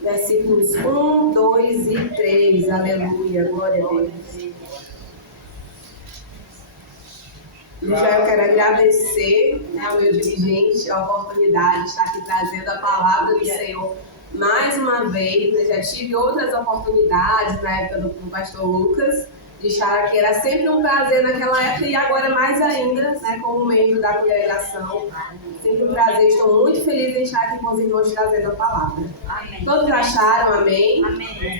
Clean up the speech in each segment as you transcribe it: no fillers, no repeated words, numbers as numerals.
versículos 1, 2 e 3. Aleluia, glória a Deus. Já eu quero agradecer ao meu dirigente a oportunidade de estar aqui trazendo a palavra do Senhor mais uma vez. Eu já tive outras oportunidades na época do pastor Lucas de estar aqui. Era sempre um prazer naquela época e agora mais ainda, né, como membro da congregação. Sempre um prazer, estou muito feliz em estar aqui com os irmãos trazendo a palavra. Amém. Todos acharam? Amém? Amém.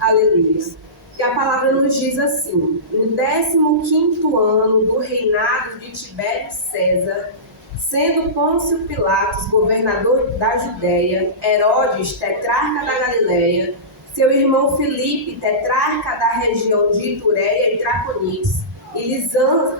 Aleluia. E a palavra nos diz assim: no 15º ano do reinado de Tibério César, sendo Pôncio Pilatos governador da Judéia, Herodes tetrarca da Galileia, seu irmão Filipe tetrarca da região de Itureia e Traconites, e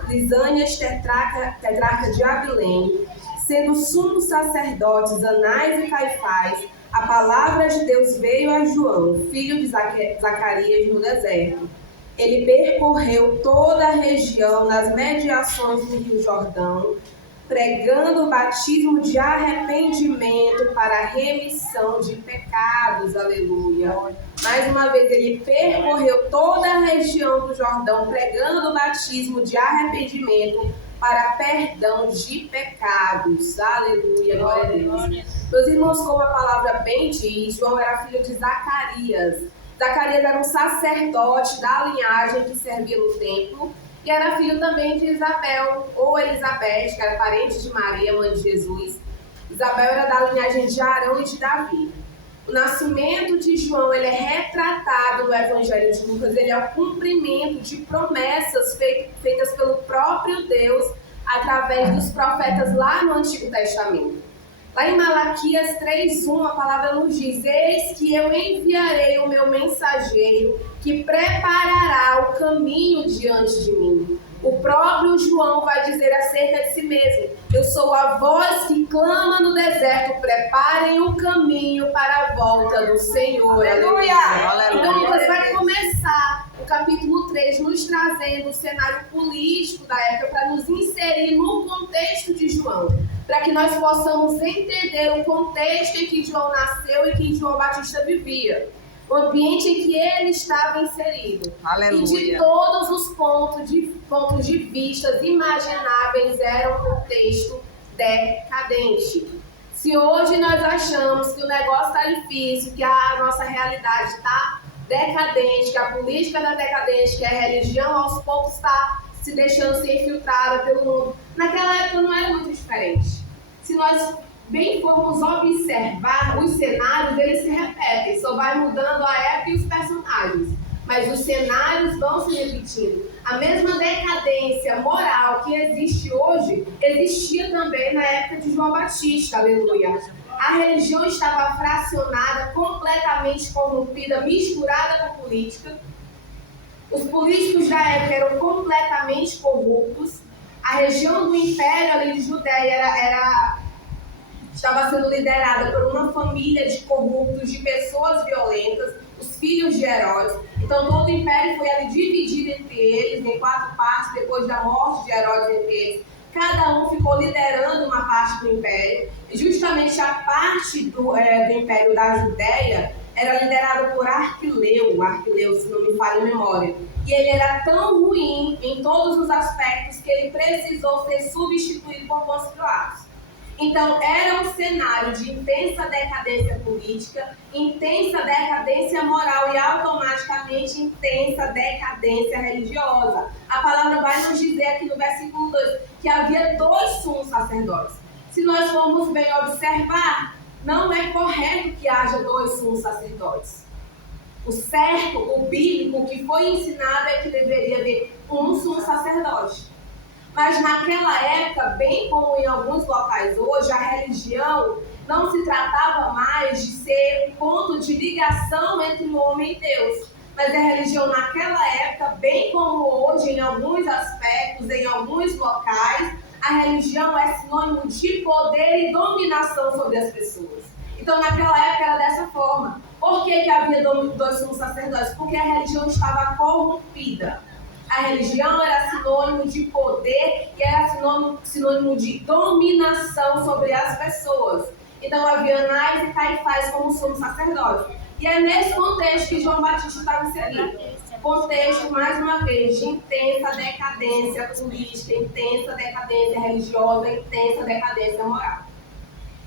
Lisânias tetrarca de Abilém, sendo sumos sacerdotes Anás e Caifás, a palavra de Deus veio a João, filho de Zacarias, no deserto. Ele percorreu toda a região nas mediações do Rio Jordão, pregando o batismo de arrependimento para a remissão de pecados. Aleluia. Mais uma vez, ele percorreu toda a região do Jordão, pregando o batismo de arrependimento para perdão de pecados. Aleluia, glória a Deus. Meus irmãos, como a palavra bem diz, João era filho de Zacarias. Zacarias era um sacerdote da linhagem que servia no templo e era filho também de Isabel, ou Elizabeth, que era parente de Maria, mãe de Jesus. Isabel era da linhagem de Arão e de Davi. O nascimento de João, ele é retratado no Evangelho de Lucas, ele é o cumprimento de promessas feitas pelo próprio Deus através dos profetas lá no Antigo Testamento. Lá em Malaquias 3:1, a palavra nos diz: eis que eu enviarei o meu mensageiro que preparará o caminho diante de mim. O próprio João vai dizer acerca de si mesmo: eu sou a voz que clama no deserto, preparem o caminho para a volta do Senhor. Aleluia! Então Lucas vai começar o capítulo 3 nos trazendo o cenário político da época para nos inserir no contexto de João, para que nós possamos entender o contexto em que João nasceu e que João Batista vivia, o ambiente em que ele estava inserido. Aleluia. E de todos os pontos de vista imagináveis era um contexto decadente. Se hoje nós achamos que o negócio está difícil, que a nossa realidade está decadente, que a política está decadente, que a religião aos poucos está se deixando ser infiltrada pelo mundo, naquela época não era muito diferente. Se nós bem formos observar, os cenários eles se repetem, só vai mudando a época e os personagens, mas os cenários vão se repetindo. A mesma decadência moral que existe hoje, existia também na época de João Batista, aleluia. A religião estava fracionada, completamente corrompida, misturada com política. Os políticos da época eram completamente corruptos. A região do Império ali de Judéia estava sendo liderada por uma família de corruptos, de pessoas violentas, os filhos de Herodes. Então todo o Império foi ali dividido entre eles, em 4 partes, depois da morte de Herodes entre eles. Cada um ficou liderando uma parte do Império. E justamente a parte do Império da Judéia era liderado por Arquileu, se não me falha a memória. E ele era tão ruim em todos os aspectos que ele precisou ser substituído por Pôncio Pilatos. Então, era um cenário de intensa decadência política, intensa decadência moral e automaticamente intensa decadência religiosa. A palavra vai nos dizer aqui no versículo 2 que havia 2 sumos sacerdotes. Se nós formos bem observar, não é correto que haja 2 sumos sacerdotes. O certo, o bíblico, o que foi ensinado é que deveria haver um sumo sacerdote. Mas naquela época, bem como em alguns locais hoje, a religião não se tratava mais de ser um ponto de ligação entre o homem e Deus. Mas a religião naquela época, bem como hoje, em alguns aspectos, em alguns locais, a religião é sinônimo de poder e dominação sobre as pessoas. Então, naquela época era dessa forma. Por que havia 2 sumos sacerdotes? Porque a religião estava corrompida. A religião era sinônimo de poder e era sinônimo de dominação sobre as pessoas. Então havia Anás e Caifás como sumos sacerdotes. E é nesse contexto que João Batista estava inserido. Contexto, mais uma vez, de intensa decadência política, intensa decadência religiosa, intensa decadência moral.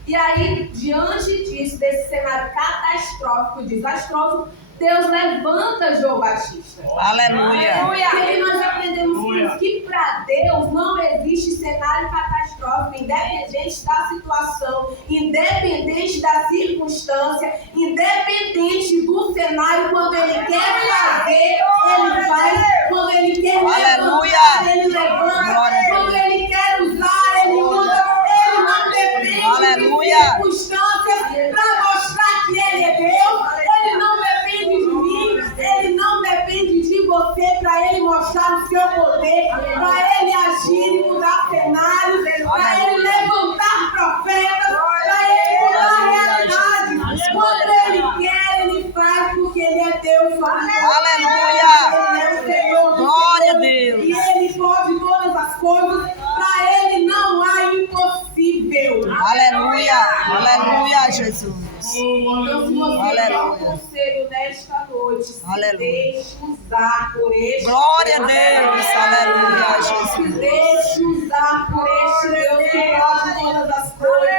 E aí, diante disso, desse cenário catastrófico, desastroso, Deus levanta João Batista. Aleluia. E aí nós aprendemos que para Deus não existe cenário catastrófico, independente da situação, independente da circunstância, independente do cenário. Quando Ele quer fazer, Ele faz. Quando Ele quer levantar, Ele levanta. Quando Ele quer usar, Ele usa. Ele não depende de circunstâncias para mostrar que Ele é Deus. Ele não depende de mim, Ele não depende de você para Ele mostrar o seu poder, para Ele agir e mudar cenários, para Ele levantar profetas, para Ele mudar a realidade. Quando Ele quer, Ele faz, porque Ele é Deus. Aleluia! Ele é o Senhor. Glória a Deus! E Ele pode todas as coisas, para Ele não há impossível. Aleluia! Aleluia, Jesus! Então, se você quer um conselho nesta noite, se deixe usar por este Glória a Deus! Aleluia, Jesus! Se deixe usar por este Deus que pode todas as coisas.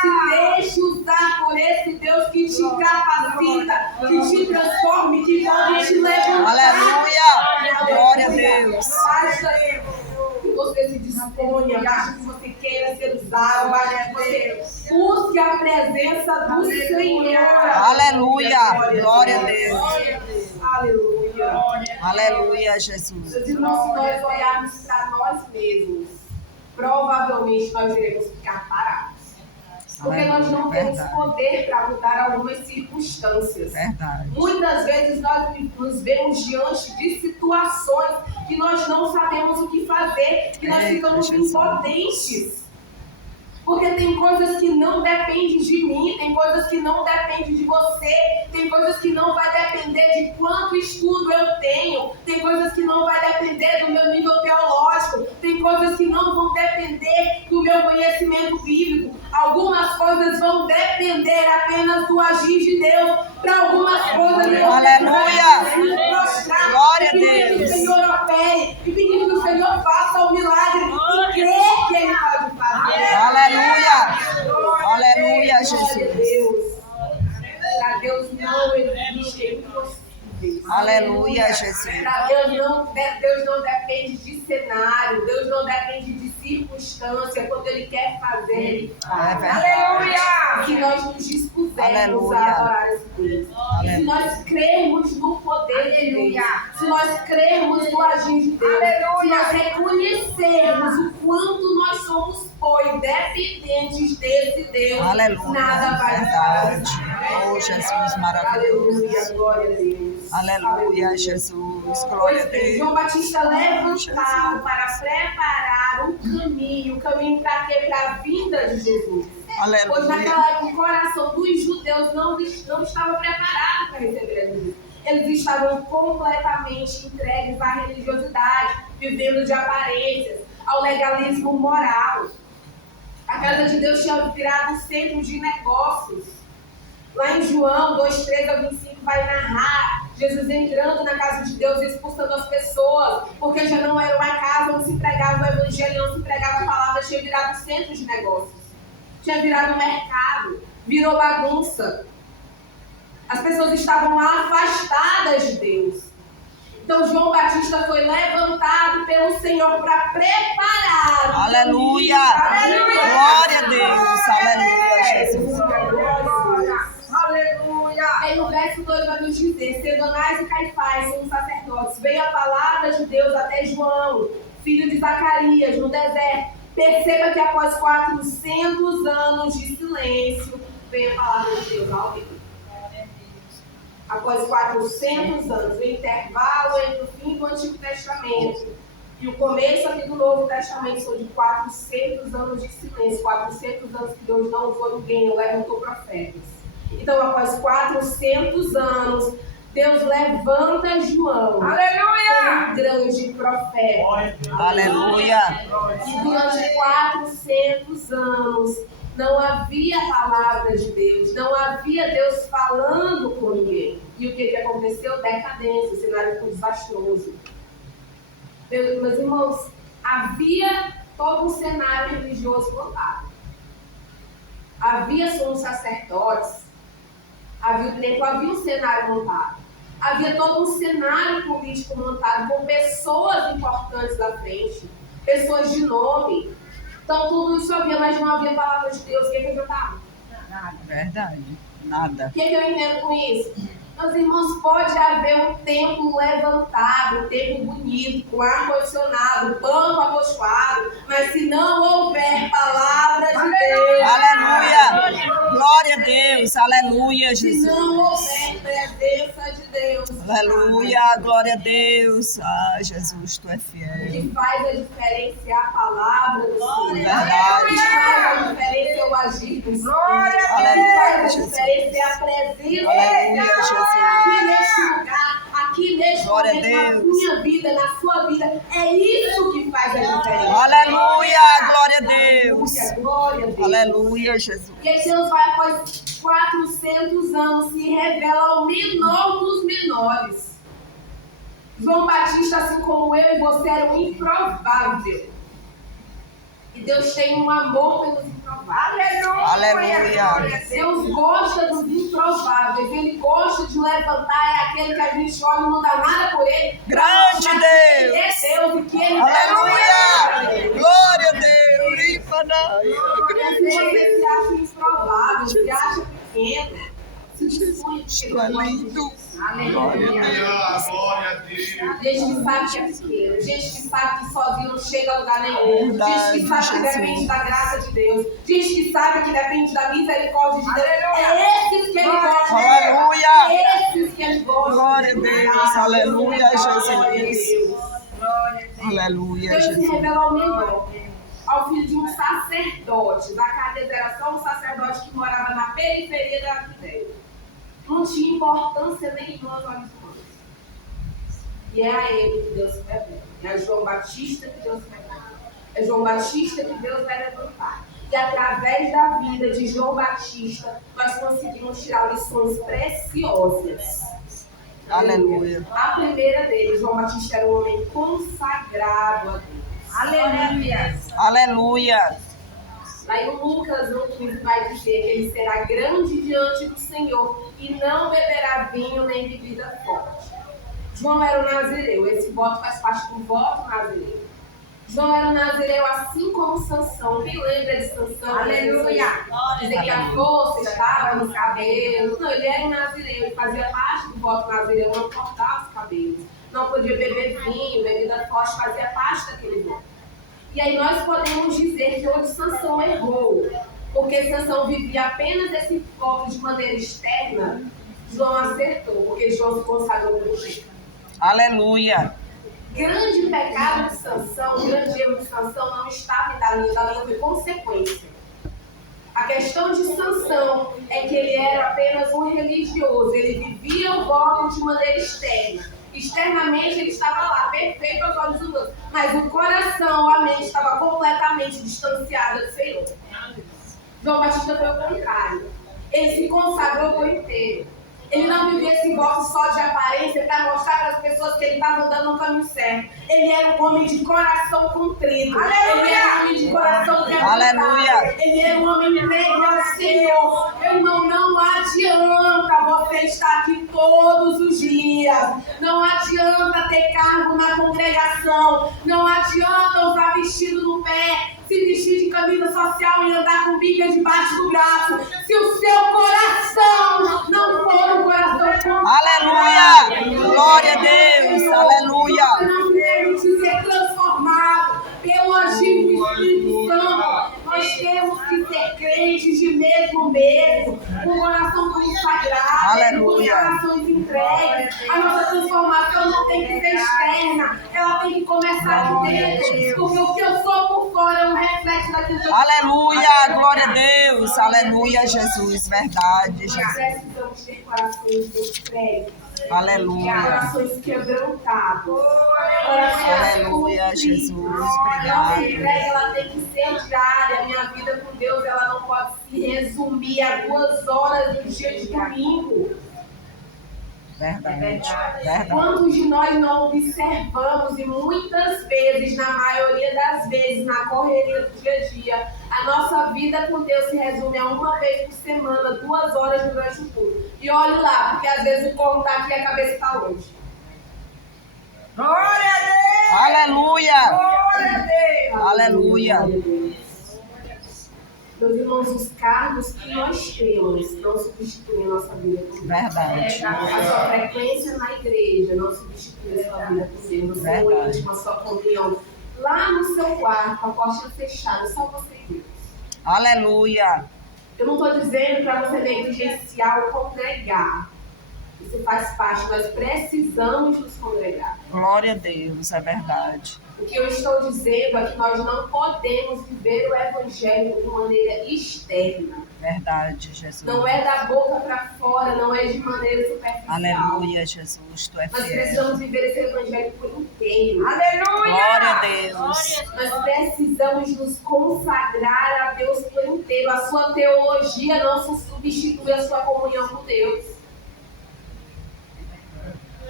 Se deixe usar por esse Deus que te capacita, que te transforme, que pode te levantar. Aleluia! Glória a Deus! Basta que você se disponha, basta que você queira ser usado, basta que você busque a presença do Senhor. Aleluia! Glória a Deus! Aleluia! Aleluia, Jesus! Meus irmãos, se nós olharmos para nós mesmos, provavelmente nós iremos ficar parados. Porque nós não temos poder para mudar algumas circunstâncias. Verdade. Muitas vezes nós nos vemos diante de situações que nós não sabemos o que fazer, que nós ficamos impotentes. Porque tem coisas que não dependem de mim, tem coisas que não dependem de você, tem coisas que não vai depender de quanto estudo eu tenho, tem coisas que não vai depender do meu nível teológico, tem coisas que não vão depender do meu conhecimento bíblico. Algumas coisas vão depender apenas do agir de Deus. Para algumas coisas eu Aleluia! prostrar, Glória a pedir que o Deus! Senhor opere e pedir que o Senhor faça o milagre e crer que Ele pode fazer. Aleluia! Aleluia, Jesus! Para Deus não existe impossível. Aleluia, Jesus! Para Deus não depende de cenário, Deus não depende de circunstância. Quando Ele quer fazer, Ele faz. Aleluia! Que nós nos dispusermos a adorar esse Deus. E se nós crermos no poder de Deus, se nós crermos no agir de Deus, se nós reconhecermos o quanto nós somos dependentes desse Deus, Aleluia! nada vai Verdade! Oh, Jesus maravilhoso! Aleluia, glória a Deus. Aleluia, Jesus! Glória a Deus! João Batista levantava para preparar o caminho para quê? Para a vinda de Jesus. Aleluia. Pois naquela época o coração dos judeus não estava preparado para receber a Jesus. Eles estavam completamente entregues à religiosidade, vivendo de aparências, ao legalismo moral. A casa de Deus tinha virado um centro de negócios. Lá em João 2:13-25 vai narrar Jesus entrando na casa de Deus e expulsando as pessoas, porque já não era uma casa onde se pregava o evangelho, não se pregava a palavra, tinha virado centro de negócios. Tinha virado mercado, virou bagunça. As pessoas estavam afastadas de Deus. Então João Batista foi levantado pelo Senhor para preparar. Aleluia! Aleluia! Glória a Deus! Aleluia, Jesus! Aleluia! Aí no verso 2 vai nos dizer: sendo Anás e Caifás sumos sacerdotes, veio a palavra de Deus até João, filho de Zacarias, no deserto. Perceba que após 400 anos de silêncio, veio a palavra de Deus ao vivo. Após 400 anos, o intervalo entre o fim do Antigo Testamento e o começo aqui do Novo Testamento são de 400 anos de silêncio, 400 anos que Deus não usou ninguém, não levantou profetas. Então, após 400 anos, Deus levanta João, um grande profeta. Aleluia! E durante 400 anos, Não havia palavra de Deus, não havia Deus falando com ninguém. E o que aconteceu? Decadência, o cenário ficou desastroso. Meus irmãos, havia todo um cenário religioso montado. Havia sumos sacerdotes, havia o templo, havia um cenário montado. Havia todo um cenário político montado com pessoas importantes na frente, pessoas de nome. Então tudo isso havia, mas não havia palavra de Deus. O que adiantava? Nada. Verdade. Nada. O que eu entendo com isso? Meus irmãos, pode haver um templo levantado, um templo bonito, com ar-condicionado, banco acolchoado, mas se não houver palavra de Deus... Aleluia! Glória a Deus! Aleluia, Se Jesus! não houver presença de Deus... Aleluia! Glória a Deus! Ah, Jesus, Tu é O fiel. que faz a diferença é a palavra do Senhor. Verdade. O que faz a diferença é o agir do Senhor. Aleluia, O que faz a Jesus. diferença é a presença Aleluia, de Deus. Jesus. Aqui neste lugar, aqui neste Glória a momento, na Deus. minha vida, na sua vida. É isso que faz a diferença. Aleluia! Glória a Deus! Aleluia, glória a Deus. Aleluia, Jesus! E aí Deus vai, após 400 anos, se revela ao menor dos menores. João Batista, assim como eu e você, era um improvável. E Deus tem um amor pelos improváveis. Aleluia. Deus gosta dos improváveis. Ele gosta de levantar. É aquele que a gente olha e não dá nada por ele. Grande Mas Deus. Ele é Deus e que ele Aleluia! Glória a Deus! Às vezes você acha improvável, você acha pequeno. Se dispõe, Tu é lindo! Aleluia. Glória a Deus. Gente que sabe que é pequeno, gente que sabe que sozinho não chega a lugar nenhum, gente que sabe que depende da graça de Deus, gente que sabe que depende da misericórdia de Deus. É esses que ele gosta. Aleluia. É esses que ele gosta. Glória a Deus. Aleluia, Jesus. Aleluia, Deus se Jesus! revela ao menor, ao filho de um sacerdote. Zacarias era só um sacerdote que morava na periferia da Judéia. Não tinha importância nenhuma aos olhos humanos. E é a ele que Deus se revela. É a João Batista que Deus se revela. É João Batista que Deus vai levantar. E através da vida de João Batista, nós conseguimos tirar lições preciosas. Aleluia! A primeira dele, João Batista era um homem consagrado a Deus. Aleluia. Aleluia! Lá em Lucas 1,15 vai dizer que ele será grande diante do Senhor e não beberá vinho nem bebida forte. João era um nazireu. Esse voto faz parte do voto nazireu. João era um nazireu assim como Sansão. Quem lembra de Sansão? Aleluia. Dizer que a força estava nos cabelos. Não, ele era um nazireu. Ele fazia parte do voto nazireu, não cortava os cabelos. Não podia beber vinho, bebida forte, fazia parte daquele voto. E aí nós podemos dizer que onde Sansão errou, porque Sansão vivia apenas esse voto de maneira externa, João acertou, porque João se consagrou por Deus. Aleluia! Grande pecado de Sansão, grande erro de Sansão não estava em Dalila foi consequência. A questão de Sansão é que ele era apenas um religioso, ele vivia o voto de maneira externa. Externamente ele estava lá, perfeito aos olhos humanos, mas o coração, a mente estava completamente distanciada do Senhor. João Batista foi o contrário. Ele se consagrou por inteiro. Ele não vivia esse voto só de aparência para mostrar para as pessoas que ele estava andando no caminho certo. Ele era um homem de coração contrito. Aleluia. Ele era um homem de coração quebrantado. Aleluia. Ele era um homem entregue ao Senhor. Irmão, não adianta você estar aqui todos os dias. Não adianta ter cargo na congregação. Não adianta usar vestido no pé, se vestir de camisa social e andar com Bíblia debaixo do braço. Se o seu coração não for um coração contrito. Aleluia! Glória a Deus! Aleluia! Você não permite ser transformado pelo agir do Espírito Santo. Nós temos que ser crentes de mesmo, com o coração consagrado, Aleluia. com corações entregues. A nossa transformação não tem que ser externa, ela tem que começar de dentro. Porque o que eu sou por fora é um reflexo daquilo que eu Aleluia, glória a Deus. Aleluia, Jesus. Verdade, Nós Jesus. precisamos ter corações entregues, Aleluia. corações quebrantados, corações Aleluia, Jesus. Nossa Obrigado. entrega, ela tem que ser diária. Minha vida com Deus, ela não pode se resumir a 2 horas no dia de domingo. Verdade. Verdade. Quantos de nós não observamos e muitas vezes, na maioria das vezes, na correria do dia a dia, a nossa vida com Deus se resume a 1 vez por semana, 2 horas durante o culto. E olhe lá, porque às vezes o corpo está aqui e a cabeça está longe. Glória a Deus! Aleluia. Glória a Deus! Aleluia. Meus irmãos, os cargos que nós temos não substituem a nossa vida com Deus. Verdade. A sua frequência na igreja não substitui a sua vida com Deus. O seu íntimo, a sua comunhão. Lá no seu quarto, com a porta fechada, só você e Deus. Aleluia. Eu não estou dizendo para você negligenciar o congregar. Isso faz parte, nós precisamos nos congregar. Glória a Deus, é verdade. O que eu estou dizendo é que nós não podemos viver o evangelho de maneira externa. Verdade, Jesus. Não é da boca para fora, não é de maneira superficial. Aleluia, Jesus, tu é Nós fiel. precisamos viver esse evangelho por inteiro. Aleluia! Glória a Deus. Nós precisamos nos consagrar a Deus por inteiro. A sua teologia não substitui a sua comunhão com Deus.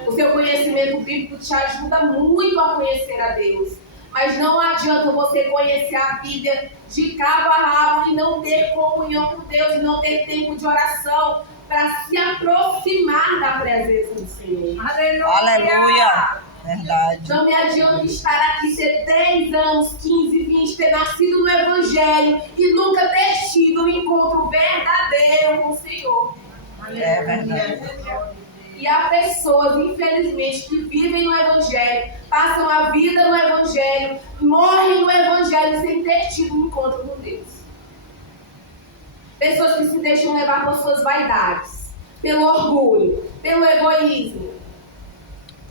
O seu conhecimento bíblico te ajuda muito a conhecer a Deus. Mas não adianta você conhecer a Bíblia de cabo a rabo e não ter comunhão com Deus, e não ter tempo de oração para se aproximar da presença do Senhor. Aleluia! Aleluia. Verdade. Não me adianta estar aqui, ter 10 anos, 15, 20, ter nascido no Evangelho e nunca ter tido um encontro verdadeiro com o Senhor. É verdade. E há pessoas, infelizmente, que vivem no Evangelho, passam a vida no Evangelho, morrem no Evangelho sem ter tido um encontro com Deus. Pessoas que se deixam levar por suas vaidades, pelo orgulho, pelo egoísmo.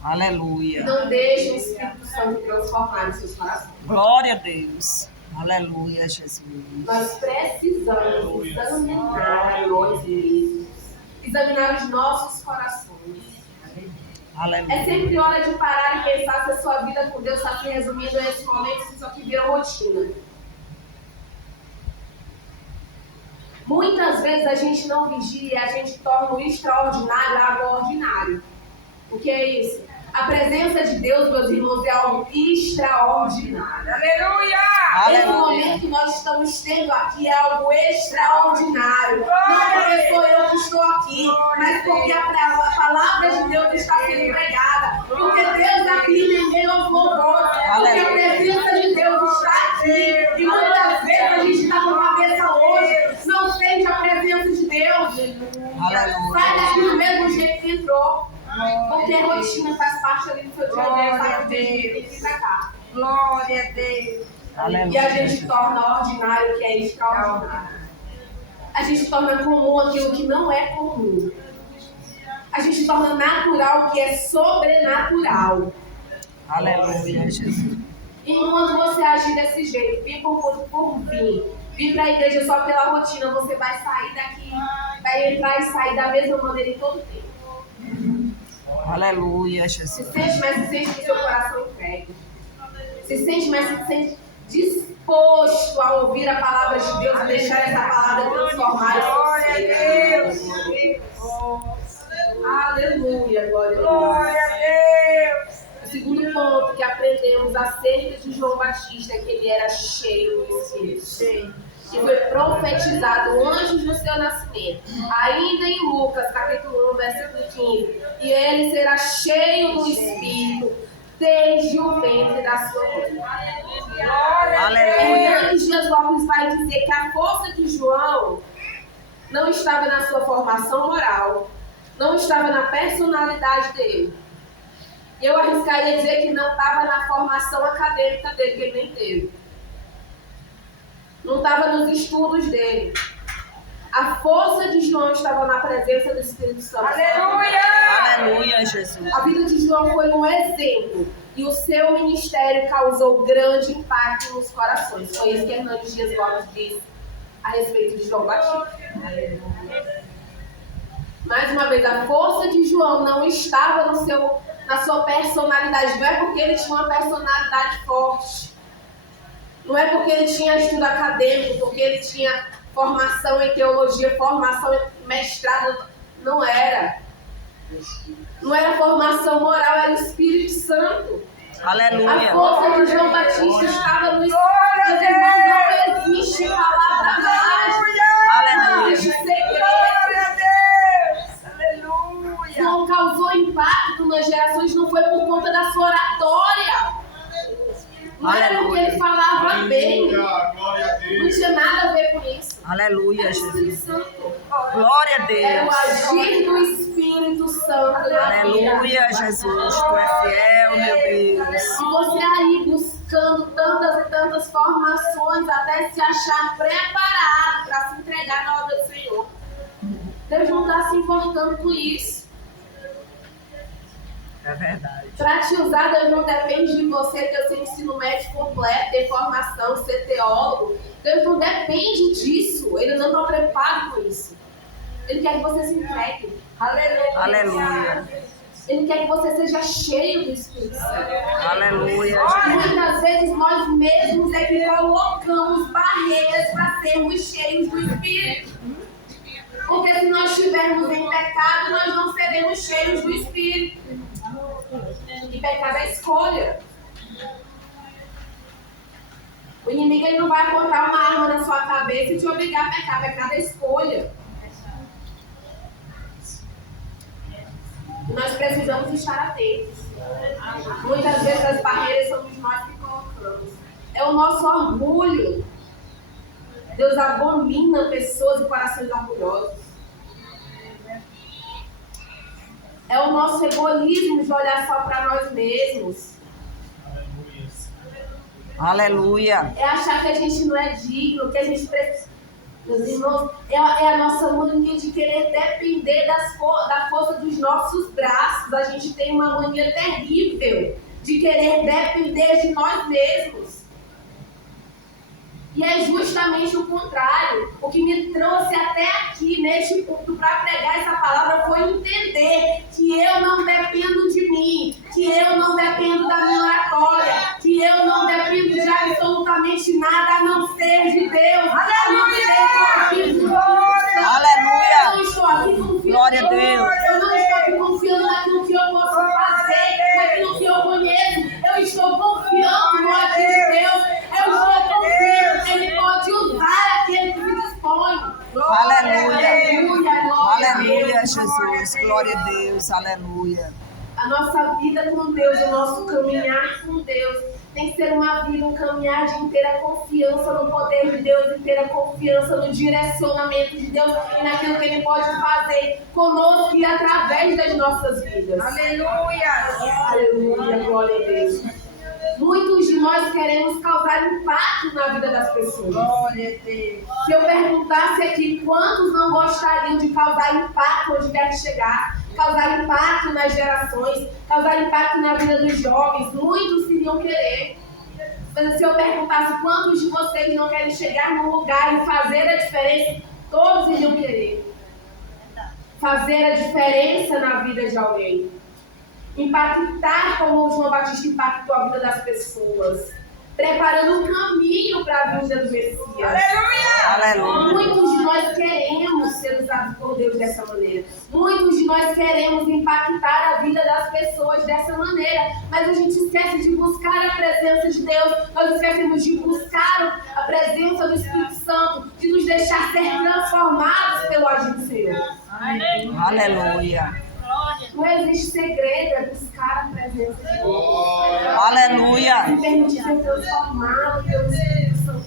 Aleluia. Não deixem o Espírito Santo transformar os seus corações. Glória a Deus. Aleluia, Jesus. Nós precisamos examinar a nós mesmos, examinar os nossos corações. É Aleluia. sempre hora de parar e pensar se a sua vida com Deus está se resumindo a esse momento, se isso aqui virou rotina. Muitas vezes a gente não vigia e a gente torna o extraordinário algo ordinário. O que é isso? A presença de Deus, meus irmãos, é algo extraordinário. Aleluia! Esse momento que nós estamos tendo aqui é algo extraordinário. Não porque sou eu que estou aqui, mas porque a palavra de Deus está sendo pregada. Porque Deus aqui em meio aos louvores. Porque a presença de Deus está aqui. E muitas vezes a gente está com a cabeça longe, não sente a presença de Deus. Aleluia. Sai daqui do mesmo jeito que entrou. Porque a rotina faz parte ali do seu dia a dia, sai do dia tem que vir pra cá. Glória a Deus! Aleluia. E a gente torna ordinário o que é extraordinário. A gente torna comum aquilo que não é comum. A gente torna natural o que é sobrenatural. Aleluia, Jesus. E enquanto você agir desse jeito, vir vir para a igreja só pela rotina, você vai sair daqui, vai entrar e sair da mesma maneira em todo tempo. Aleluia, Se Jesus. sente, mas se sente com seu coração entregue. Se sente, mas se sente disposto a ouvir a palavra de Deus e deixar essa palavra transformar em Glória a Deus! Aleluia, glória a Deus. Glória a Deus! O segundo ponto que aprendemos acerca de João Batista é que ele era cheio do Espírito. Que foi profetizado antes do seu nascimento, ainda em Lucas, capítulo 1, versículo 15. E ele será cheio do Espírito desde o ventre da sua mãe. Aleluia. Hernandes Dias Lopes vai dizer que a força de João não estava na sua formação moral, não estava na personalidade dele. E eu arriscaria dizer que não estava na formação acadêmica dele, que ele nem teve. Não estava nos estudos dele. A força de João estava na presença do Espírito Santo. Aleluia. Aleluia, Jesus. A vida de João foi um exemplo e o seu ministério causou grande impacto nos corações. Foi isso que Hernandes Dias Gomes disse a respeito de João Batista. Mais uma vez, a força de João não estava na sua personalidade. Não é porque ele tinha uma personalidade forte. Não é porque ele tinha estudo acadêmico, porque ele tinha formação em teologia, formação em mestrado. Não era. Não era formação moral, era o Espírito Santo. Aleluia. A força de João Batista estava no Espírito. Meus irmãos, não existe palavra mágica. Não Aleluia. existe segredo. Glória a Deus. Aleluia. João causou impacto nas gerações, não foi por conta da sua oratória. Não era porque ele falava bem. Não tinha nada a ver com isso. Aleluia, Era o Espírito Jesus. Santo. Glória a Era o Deus. agir do Espírito Santo. Aleluia, Jesus. Tu és fiel, meu Deus. E você aí buscando tantas formações até se achar preparado para se entregar na obra do Senhor. Deus não está se importando com isso. É verdade. Para te usar, Deus não depende de você ter o seu ensino médio completo, ter formação, ser teólogo. Deus não depende disso. Ele não está preocupado com isso. Ele quer que você se entregue. Aleluia. Aleluia. Ele quer que você seja cheio do Espírito Santo. Aleluia. Muitas vezes nós mesmos é que colocamos barreiras para sermos cheios do Espírito. Porque se nós estivermos em pecado, nós não seremos cheios do Espírito. E pecado é escolha. O inimigo ele não vai apontar uma arma na sua cabeça e te obrigar a pecar. Pecado é escolha. E nós precisamos estar atentos. Muitas vezes as barreiras somos nós que colocamos. É o nosso orgulho. Deus abomina pessoas e corações orgulhosos. É o nosso egoísmo de olhar só para nós mesmos. Aleluia. É achar que a gente não é digno, que a gente precisa. Meus irmãos, é a nossa mania de querer depender da força dos nossos braços. A gente tem uma mania terrível de querer depender de nós mesmos. E é justamente o contrário. O que me trouxe até aqui, neste ponto, para pregar essa palavra, foi entender que eu não dependo de mim, que eu não dependo da minha oratória, que eu não dependo de absolutamente nada a não ser de Deus. Aleluia. Eu não estou aqui confiando. Glória a Deus. Eu não estou aqui confiando naquilo que eu posso fazer, naquilo que eu conheço. Eu estou confiando no agir de Deus. Eu estou confiando que Ele pode usar aquele que me dispõe. Aleluia. Glória a Aleluia, Deus. Jesus. Glória a Deus. Aleluia. A nossa vida com Deus, o nosso caminhar com Deus, tem que ser uma vida, um caminhar de inteira confiança no poder de Deus, inteira confiança no direcionamento de Deus e naquilo que Ele pode fazer conosco e através das nossas vidas. Aleluia. Aleluia, glória a Deus. Muitos de nós queremos causar impacto na vida das pessoas. Glória a Deus. Se eu perguntasse aqui quantos não gostariam de causar impacto onde quer que chegar, causar impacto nas gerações, causar impacto na vida dos jovens, muitos iriam querer. Mas se eu perguntasse quantos de vocês não querem chegar num lugar e fazer a diferença, todos iriam querer. Fazer a diferença na vida de alguém. Impactar como o João Batista impactou a vida das pessoas. Preparando um caminho para a vinda do Messias. Aleluia. Muitos de nós queremos ser usados por Deus dessa maneira. Muitos de nós queremos impactar a vida das pessoas dessa maneira. Mas a gente esquece de buscar a presença de Deus. Nós esquecemos de buscar a presença do Espírito Santo. De nos deixar ser transformados pelo agir do Senhor. Aleluia. Não existe segredo, é buscar a presença de Deus. Aleluia. Se permitir ser transformado pelo Espírito Santo.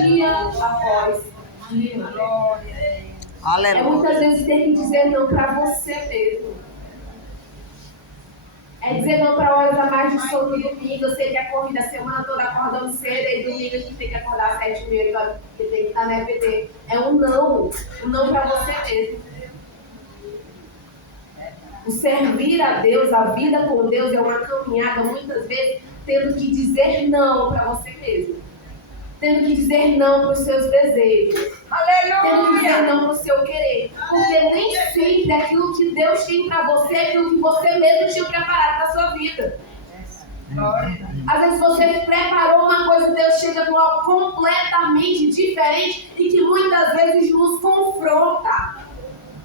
Dia após dia. É Aleluia. muitas vezes ter que dizer não para você mesmo. É dizer não para horas a mais de sono no domingo. Eu sei que a corrida a semana toda acordando cedo e domingo a gente tem que acordar às 7h30 porque tem que estar na EBD. É um não para você mesmo. O servir a Deus, a vida com Deus é uma caminhada muitas vezes tendo que dizer não para você mesmo. Tendo que dizer não para os seus desejos. Tendo que dizer não para o seu querer. Porque nem sempre aquilo que Deus tem para você é aquilo que você mesmo tinha preparado para a sua vida. Às vezes você preparou uma coisa e Deus chega com algo completamente diferente e que muitas vezes nos confronta.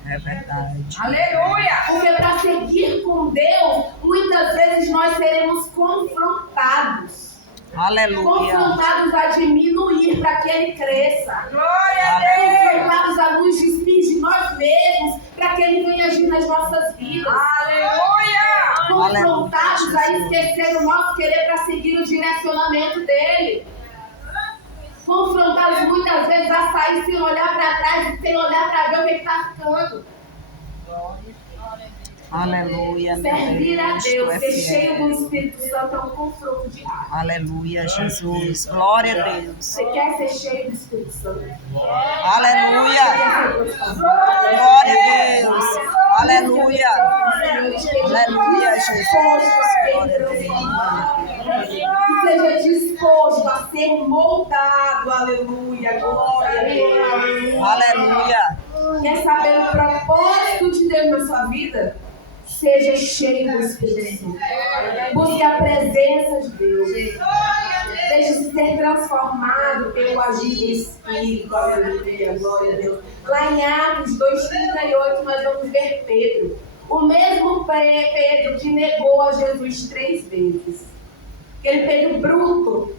É verdade. Aleluia! Porque para seguir com Deus, muitas vezes nós seremos confrontados. Aleluia. Confrontados a diminuir para que Ele cresça. Glória a Deus! Confrontados a nos despir de nós mesmos para que Ele venha agir nas nossas vidas. Aleluia! Confrontados a esquecer o nosso querer para seguir o direcionamento dEle. Confrontados muitas vezes a sair sem olhar para trás e sem olhar para ver o que está ficando. Aleluia. Servir a Tu Deus, é ser fiel. cheio do Espírito Santo é um confronto diário. Aleluia, Jesus. Glória a Deus. Você quer ser cheio do Espírito Santo? Aleluia. Glória a Deus. Aleluia. Aleluia, Jesus. Glória a Deus. Que seja disposto a ser moldado. Aleluia. Glória a Deus. Aleluia. Quer saber o propósito de Deus na sua vida? Seja cheio do Espírito Santo. Busque a presença de Deus. Deixe-se ser transformado pelo agir do Espírito. Aleluia, glória a Deus. Lá em Atos 2,38 nós vamos ver Pedro. O mesmo Pedro que negou a Jesus 3 vezes. Aquele Pedro bruto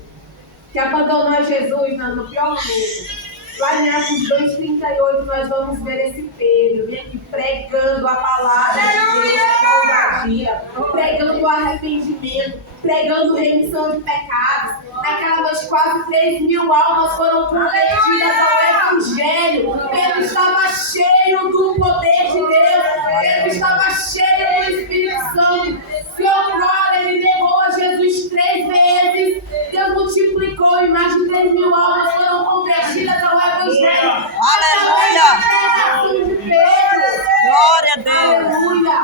que abandonou Jesus no pior momento. Lá em Atos 2,38 nós vamos ver esse Pedro vem aqui pregando a palavra de Deus com ousadia, pregando o arrependimento, pregando remissão de pecados. Naquela noite quase 3.000 almas foram convertidas ao Evangelho. Pedro estava cheio do poder de Deus. Pedro estava cheio do Espírito Santo. Se outrora ele negou a Jesus 3 vezes, Deus multiplicou e mais de 3.000 almas foram convertidas ao Evangelho. Aleluia. De Pedro. Glória a Deus. Aleluia.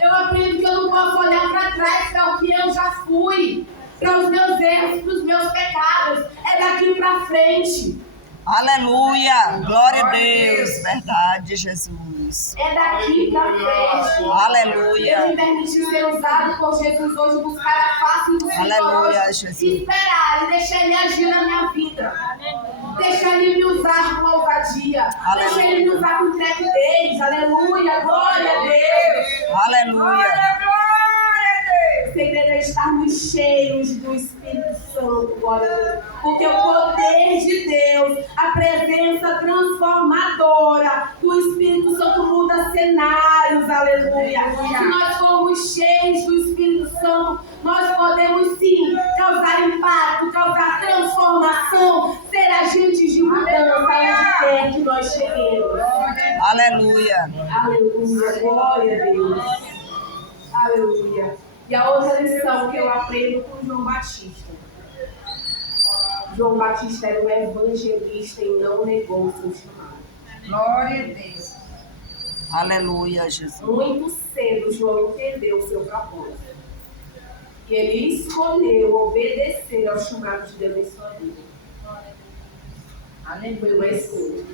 Eu aprendo que eu não posso olhar para trás para o que eu já fui, para os meus erros, para os meus pecados. É daqui para frente. Aleluia. Glória a Deus. Verdade, Jesus. É daqui para frente. Aleluia. Eu me permiti ser usado por Jesus hoje, buscar a face do Senhor Aleluia, hoje, Jesus. e esperar e deixar Ele agir na minha vida. Deixa Ele me usar com ousadia. Aleluia. Deixa Ele me usar com trepidez. Aleluia. Glória a Deus. Aleluia. O segredo é estarmos cheios do Espírito Santo, glória a Deus. Porque o poder de Deus, a presença transformadora do Espírito Santo muda cenários, aleluia. Se nós formos cheios do Espírito Santo, nós podemos sim causar impacto, causar transformação, ser agentes de mudança onde quer que nós cheguemos. Aleluia. Aleluia, glória a Deus. Aleluia. E a outra lição que eu aprendo com João Batista. João Batista era um evangelista e não negou o seu chamado. Glória a Deus. Aleluia, Jesus. Muito cedo João entendeu o seu propósito. E ele escolheu obedecer ao chamado de Deus em sua vida. Foi uma escolha.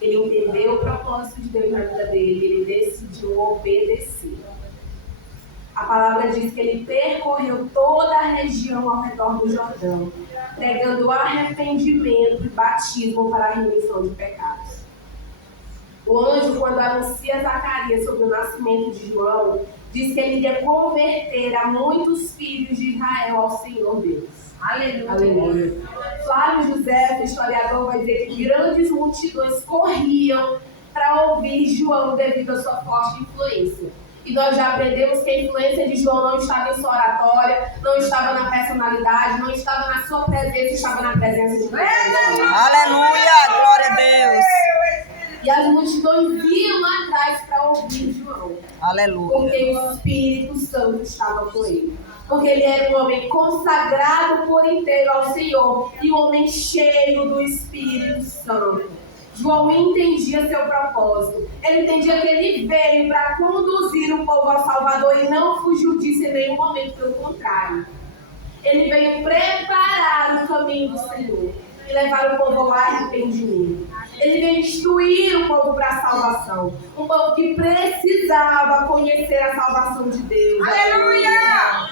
Ele entendeu o propósito de Deus na vida dele, ele decidiu obedecer. A palavra diz que ele percorreu toda a região ao redor do Jordão, pregando arrependimento e batismo para a remissão de pecados. O anjo, quando anuncia a Zacarias sobre o nascimento de João, diz que ele iria converter a muitos filhos de Israel ao Senhor Deus. Aleluia. Aleluia. Flávio José, o historiador, vai dizer que grandes multidões corriam para ouvir João devido à sua forte influência. E nós já aprendemos que a influência de João não estava em sua oratória, não estava na personalidade, não estava na sua presença, estava na presença de Deus. Aleluia. Glória a Deus. E as multidões iam lá atrás para ouvir João. Aleluia. Porque o Espírito Santo estava com ele. Porque ele era um homem consagrado por inteiro ao Senhor e um homem cheio do Espírito Santo. João entendia seu propósito. Ele entendia que ele veio para conduzir o povo ao Salvador e não fugiu disso em nenhum momento, pelo contrário. Ele veio preparar o caminho do Senhor e levar o povo ao arrependimento. Ele veio instruir o povo para a salvação. Um povo que precisava conhecer a salvação de Deus. Aleluia!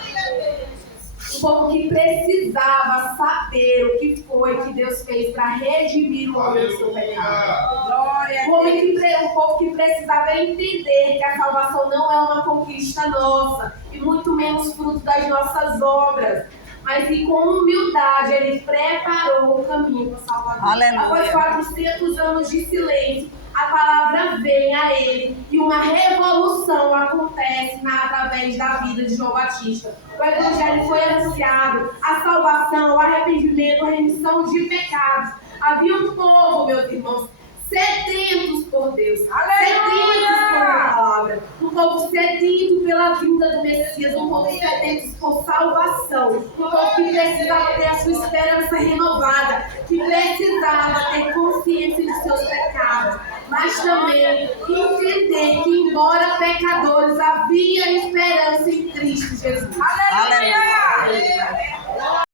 Um povo que precisava saber o que foi que Deus fez para redimir o homem do seu pecado. Glória a Um povo que precisava entender que a salvação não é uma conquista nossa e muito menos fruto das nossas obras, mas que com humildade ele preparou o caminho para o Salvador. Aleluia. Após 400 anos de silêncio, a palavra vem a ele e uma revolução acontece através da vida de João Batista. O evangelho foi anunciado, a salvação, o arrependimento, a remissão de pecados. Havia um povo, meus irmãos, sedentos por Deus, sedentos por uma palavra, um povo sedento pela vinda do Messias, um povo sedento por salvação, um povo que precisava ter a sua esperança renovada, que precisava ter consciência de seus pecados, mas também entender que, embora pecadores, havia esperança em Cristo Jesus. Aleluia.